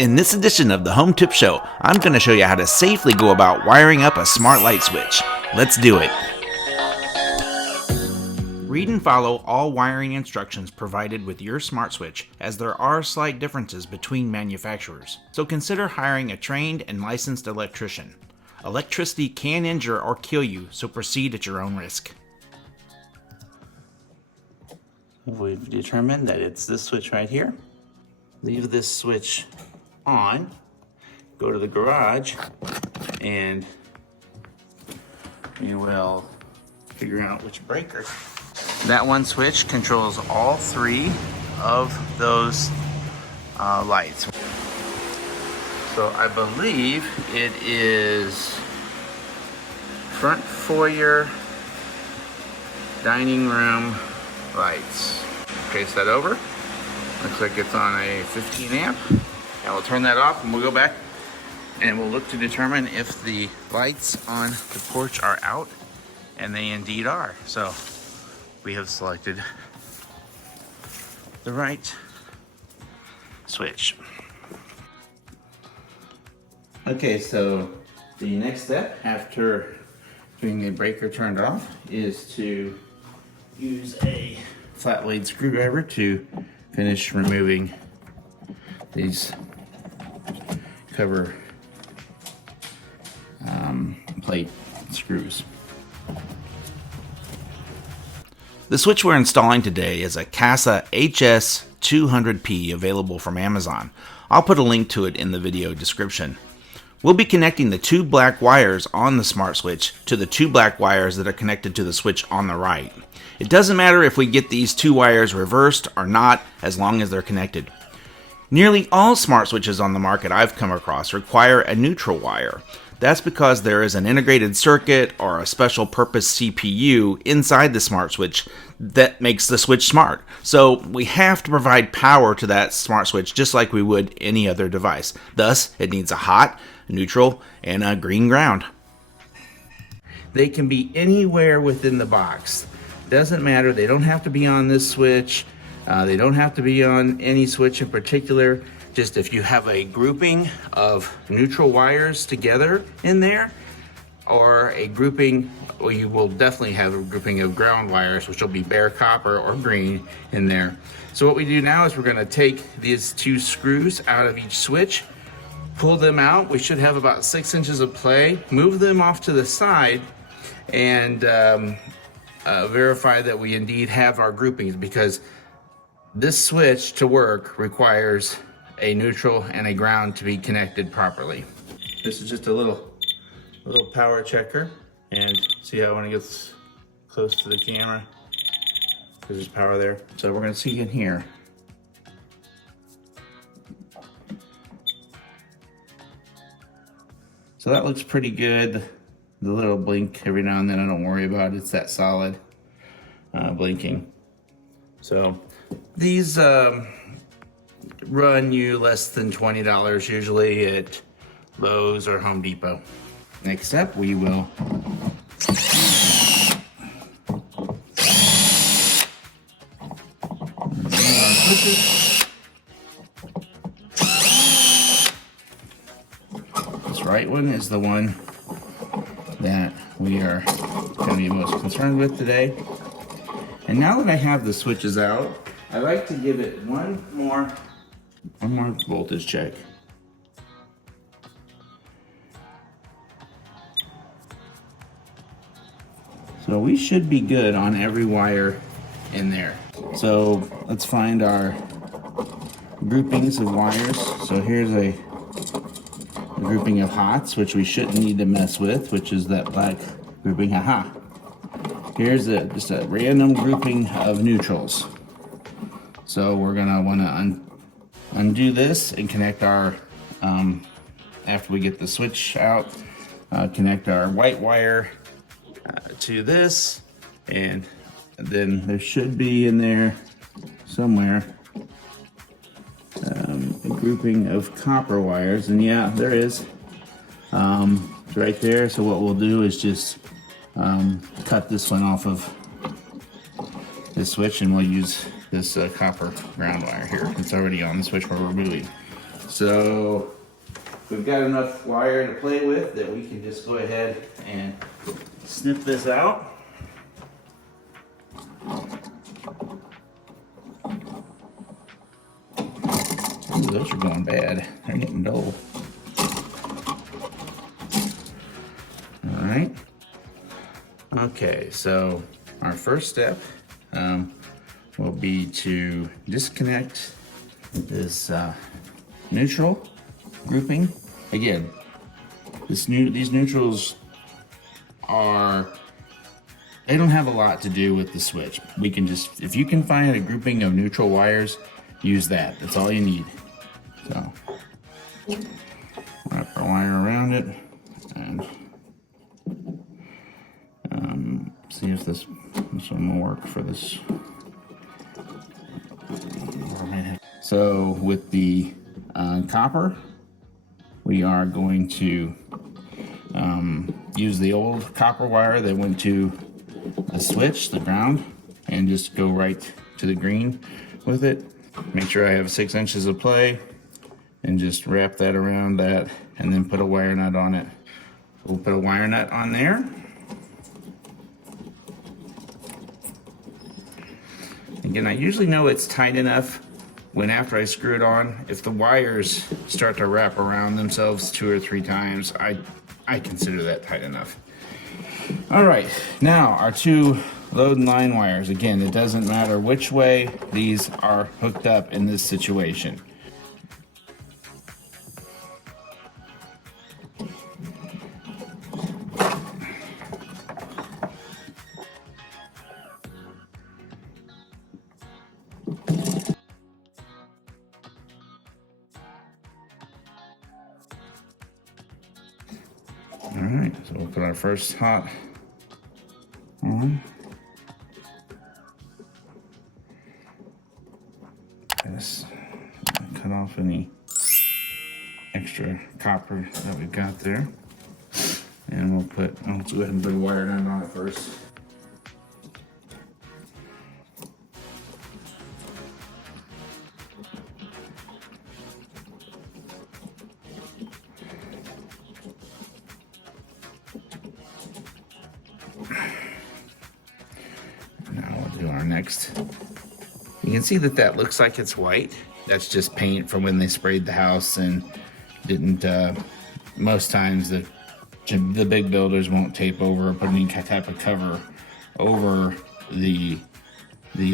In this edition of the Home Tip Show, I'm going to show you how to safely go about wiring up a smart light switch. Let's do it. Read and follow all wiring instructions provided with your smart switch, as there are slight differences between manufacturers. So consider hiring a trained and licensed electrician. Electricity can injure or kill you, so proceed at your own risk. We've determined that it's this switch right here. Leave this switch on, go to the garage, and we will figure out which breaker. That one switch controls all three of those lights. So I believe it is front foyer, dining room lights. Trace that over. Looks like it's on a 15 amp. And we'll turn that off and we'll go back and we'll look to determine if the lights on the porch are out, and they indeed are. So we have selected the right switch. Okay, so the next step after getting the breaker turned off is to use a flat blade screwdriver to finish removing these cover plate screws. The switch we're installing today is a Kasa HS200P available from Amazon. I'll put a link to it in the video description. We'll be connecting the two black wires on the smart switch to the two black wires that are connected to the switch on the right. It doesn't matter if we get these two wires reversed or not, as long as they're connected. Nearly all smart switches on the market I've come across require a neutral wire. That's because there is an integrated circuit or a special purpose CPU inside the smart switch that makes the switch smart. So we have to provide power to that smart switch just like we would any other device. Thus, it needs a hot, neutral, and a green ground. They can be anywhere within the box. Doesn't matter, they don't have to be on this switch. They don't have to be on any switch in particular. Just if you have a grouping of neutral wires together in there, or a grouping, well, you will definitely have a grouping of ground wires, which will be bare copper or green in there. So what we do now is we're gonna take these two screws out of each switch, pull them out. We should have about 6 inches of play, move them off to the side, and verify that we indeed have our groupings, because this switch to work requires a neutral and a ground to be connected properly. This is just a little power checker, and see how when it gets close to the camera, there's power there. So we're gonna see in here. So that looks pretty good. The little blink every now and then I don't worry about. It's that solid blinking. So these run you less than $20 usually at Lowe's or Home Depot. Next up, we will this right one is the one that we are going to be most concerned with today. And now that I have the switches out, I like to give it one more voltage check. So we should be good on every wire in there. So let's find our groupings of wires. So here's a grouping of hots, which we shouldn't need to mess with, which is that black grouping. Haha. Here's just a random grouping of neutrals. So we're gonna wanna undo this and connect our, after we get the switch out, connect our white wire to this, and then there should be in there somewhere a grouping of copper wires, and yeah, there is. It's right there. So what we'll do is just cut this one off of this switch, and we'll use this copper ground wire here. It's already on the switch we're removing. So we've got enough wire to play with that we can just go ahead and snip this out. Ooh, those are going bad. They're getting dull. All right. Okay, so our first step will be to disconnect this neutral grouping. Again, these neutrals they don't have a lot to do with the switch. We can just, if you can find a grouping of neutral wires, use that. That's all you need. So, wrap our wire around it and see if this one will work for this. So with the copper, we are going to use the old copper wire that went to the switch, the ground, and just go right to the green with it. Make sure I have 6 inches of play and just wrap that around that and then put a wire nut on it. We'll put a wire nut on there. Again, I usually know it's tight enough when after I screw it on, if the wires start to wrap around themselves 2 or 3 times, I consider that tight enough. All right, now our 2 load and line wires. Again, it doesn't matter which way these are hooked up in this situation. All right, so we'll put our first hot on. Just cut off any extra copper that we've got there. And let's go ahead and put a wire nut on it first. Now we'll do our next. You can see that looks like it's white. That's just paint from when they sprayed the house and didn't, most times the big builders won't tape over or put any type of cover over the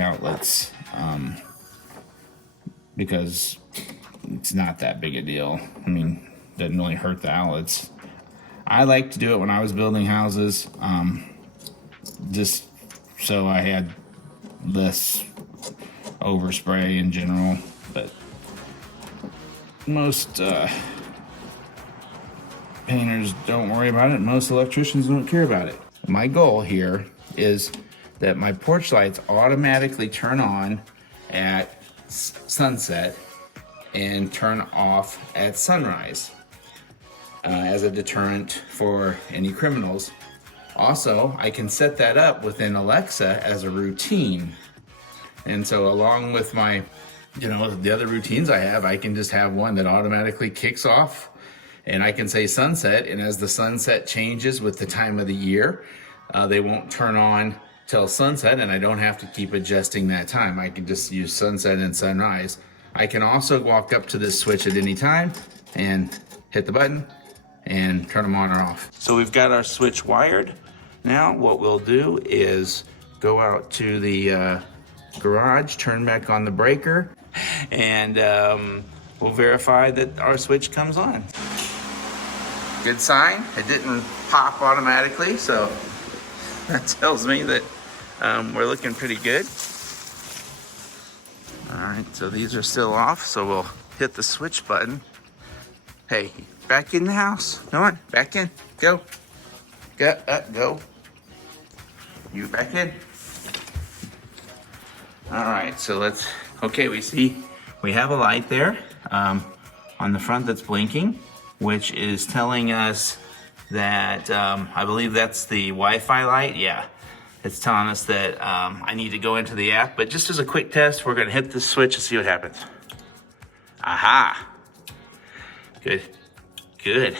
outlets because it's not that big a deal. I mean, it doesn't really hurt the outlets. I like to do it when I was building houses, just so I had less overspray in general, but most painters don't worry about it. Most electricians don't care about it. My goal here is that my porch lights automatically turn on at sunset and turn off at sunrise as a deterrent for any criminals. Also, I can set that up within Alexa as a routine. And so along with my, the other routines I have, I can just have one that automatically kicks off and I can say sunset. And as the sunset changes with the time of the year, they won't turn on till sunset and I don't have to keep adjusting that time. I can just use sunset and sunrise. I can also walk up to this switch at any time and hit the button and turn them on or off. So we've got our switch wired. Now what we'll do is go out to the garage, turn back on the breaker, and we'll verify that our switch comes on. Good sign, it didn't pop automatically, so that tells me that we're looking pretty good. All right, so these are still off, so we'll hit the switch button. Hey, back in the house. Come on, back in, go. Go. You back in. All right, so we have a light there on the front that's blinking, which is telling us that, I believe that's the Wi-Fi light. Yeah, it's telling us that I need to go into the app, but just as a quick test, we're gonna hit the switch and see what happens. Aha, Good. Good.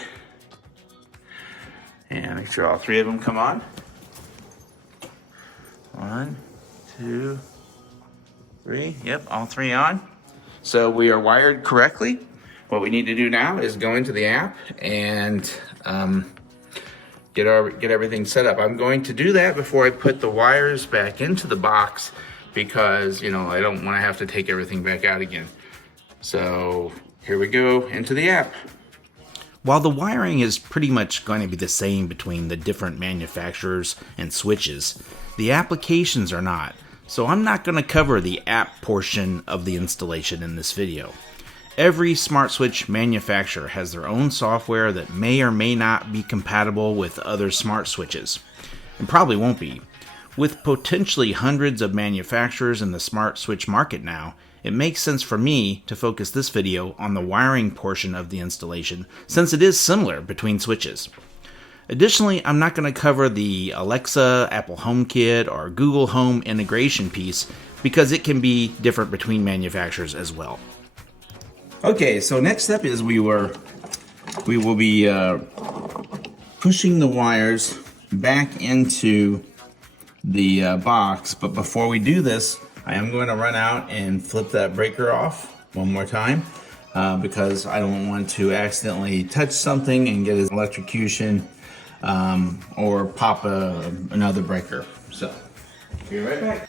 And make sure all 3 of them come on. 1, 2, 3. Yep, all 3 on. So we are wired correctly. What we need to do now is go into the app and get everything set up. I'm going to do that before I put the wires back into the box because, you know, I don't want to have to take everything back out again. So here we go into the app. While the wiring is pretty much going to be the same between the different manufacturers and switches, the applications are not. So I'm not going to cover the app portion of the installation in this video. Every smart switch manufacturer has their own software that may or may not be compatible with other smart switches, and probably won't be. With potentially hundreds of manufacturers in the smart switch market now, it makes sense for me to focus this video on the wiring portion of the installation since it is similar between switches. Additionally, I'm not going to cover the Alexa, Apple HomeKit, or Google Home integration piece because it can be different between manufacturers as well. Okay, so next step is we will be pushing the wires back into the box, but before we do this, I am going to run out and flip that breaker off one more time because I don't want to accidentally touch something and get an electrocution or pop another breaker. So, be right back.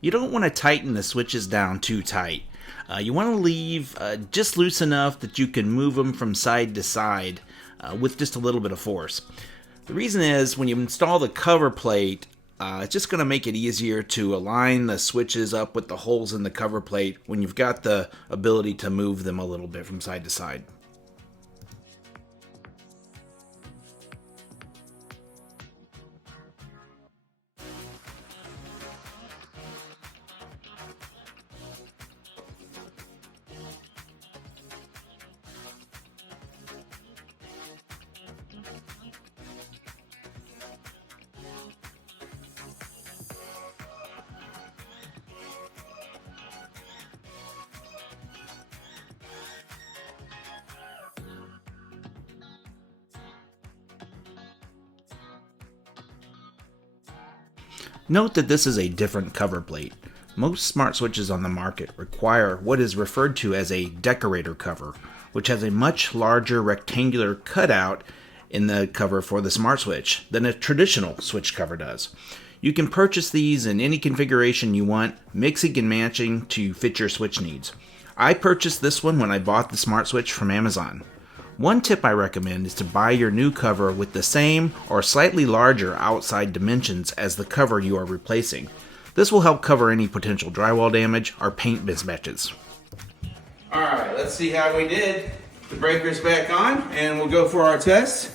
You don't want to tighten the switches down too tight. You want to leave just loose enough that you can move them from side to side with just a little bit of force. The reason is when you install the cover plate, it's just going to make it easier to align the switches up with the holes in the cover plate when you've got the ability to move them a little bit from side to side. Note that this is a different cover plate. Most smart switches on the market require what is referred to as a decorator cover, which has a much larger rectangular cutout in the cover for the smart switch than a traditional switch cover does. You can purchase these in any configuration you want, mixing and matching to fit your switch needs. I purchased this one when I bought the smart switch from Amazon. One tip I recommend is to buy your new cover with the same or slightly larger outside dimensions as the cover you are replacing. This will help cover any potential drywall damage or paint mismatches. Alright, let's see how we did. The breaker's back on and we'll go for our test.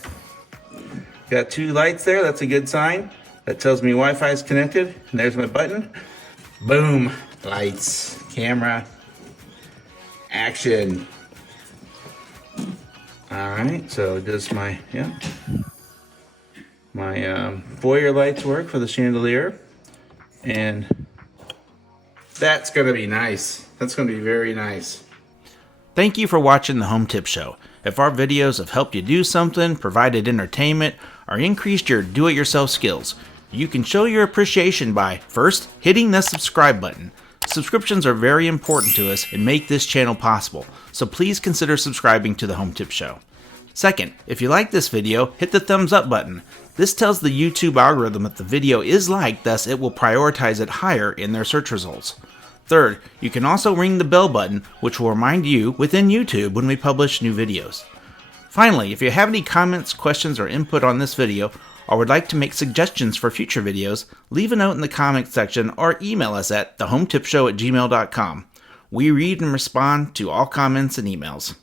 Got 2 lights there, that's a good sign. That tells me Wi-Fi is connected. And there's my button. Boom, lights, camera, action. Alright, so does my foyer lights work for the chandelier, and that's going to be nice. That's going to be very nice. Thank you for watching the Home Tip Show. If our videos have helped you do something, provided entertainment, or increased your do-it-yourself skills, you can show your appreciation by, first, hitting the subscribe button. Subscriptions are very important to us and make this channel possible, so please consider subscribing to the Home Tip Show. Second, if you like this video, hit the thumbs up button. This tells the YouTube algorithm that the video is liked, thus it will prioritize it higher in their search results. Third, you can also ring the bell button, which will remind you within YouTube when we publish new videos. Finally, if you have any comments, questions, or input on this video, or would like to make suggestions for future videos, leave a note in the comments section or email us at thehometipshow@gmail.com. We read and respond to all comments and emails.